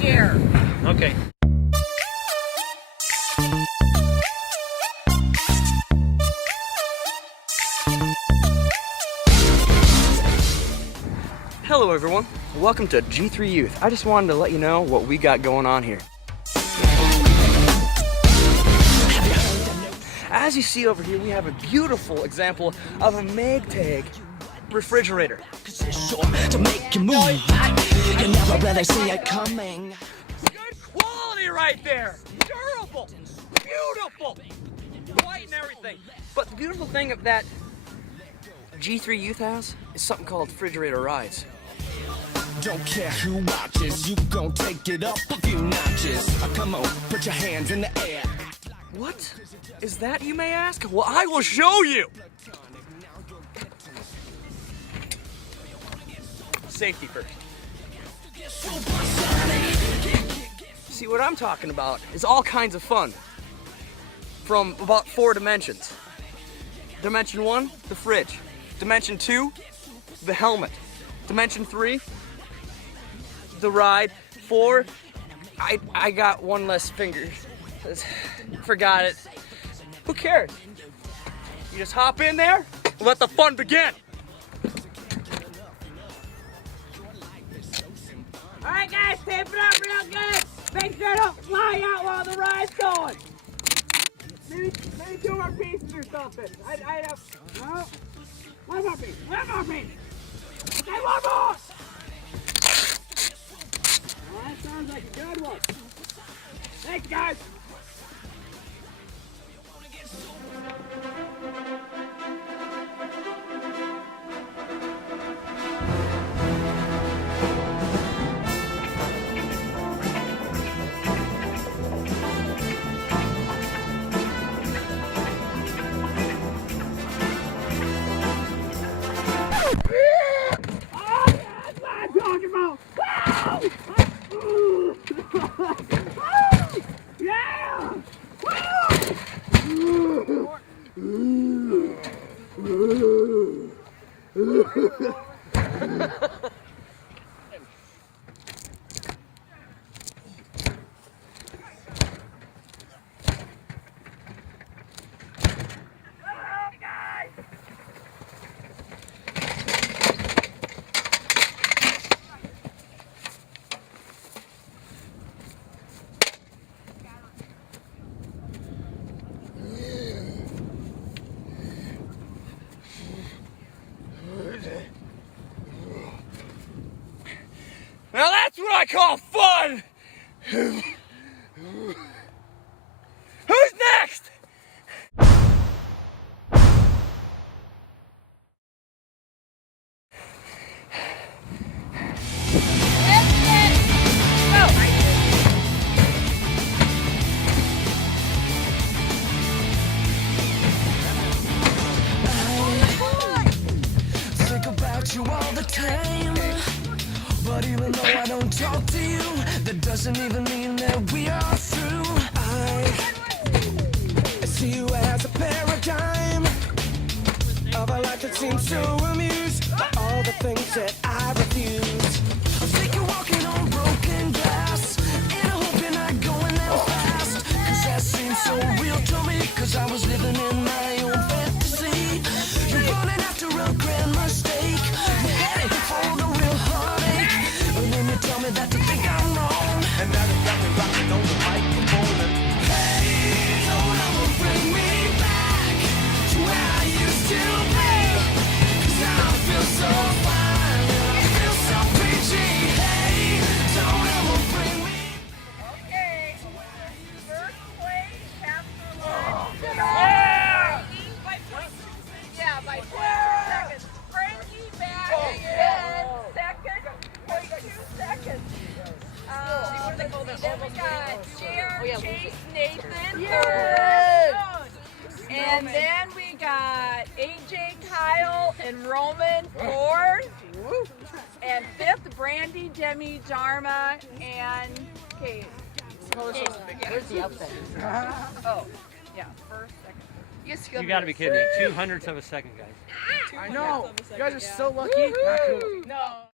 Jer. Okay. Hello everyone, welcome to G3 Youth. I just wanted to let you know what we got going on here. As you see over here, we have a beautiful example of a Magtag refrigerator. To make you move, you never really see it coming. Good quality right there. Durable, beautiful, white and everything. But the beautiful thing of that G3 Youth has is something called refrigerator rides. Don't care who watches, you gon' take it up a few notches. Come on, put your hands in the air. What is that, you may ask? Well, I will show you. Safety first. See, what I'm talking about is all kinds of fun from about 4 dimensions. Dimension 1, the fridge. Dimension 2, the helmet. Dimension 3, the ride. 4, I got one less finger. Forgot it. Who cares? You just hop in there, let the fun begin. All right, guys, tape it up real good. Make sure I don't fly out while the ride's going. Maybe 2 more pieces or something. I don't. No. One more piece. Okay, one more. Well, that sounds like a good one. Thanks, guys. Oh, yeah, that's what I'm talking about. Woo! Yeah! Now that's what I call fun! Who's next? Think about you all the time. But even though I don't talk to you, that doesn't even mean that we are through. I see you as a paradigm of a life that seems so amused by all the things that I refuse. I think you're walking on broken glass, and I hope you're not going that fast, 'cause that seems so real to me, 'cause I was living in my own fantasy. You're running after a grand mistake, you're heading for the real heartache, and then you tell me that you think I'm wrong, and now you got me rocking on the microphone. And hey, don't ever bring me back to where I used to be, 'cause now I feel so fine, and I feel so peachy. Hey, don't ever bring me. Okay, first place, chapter 1. Yeah, by 4 seconds. Frankie back in second, 0.2 seconds. Then we got Jer, Chase, Nathan, third. And then we got AJ, Kyle, and Roman, fourth. And fifth, Brandy, Demi, Dharma, and Kate. Where's the outfit? Oh, yeah, first, second. You gotta be kidding me. 2/2 of a second, guys. I know. You guys are so lucky. No.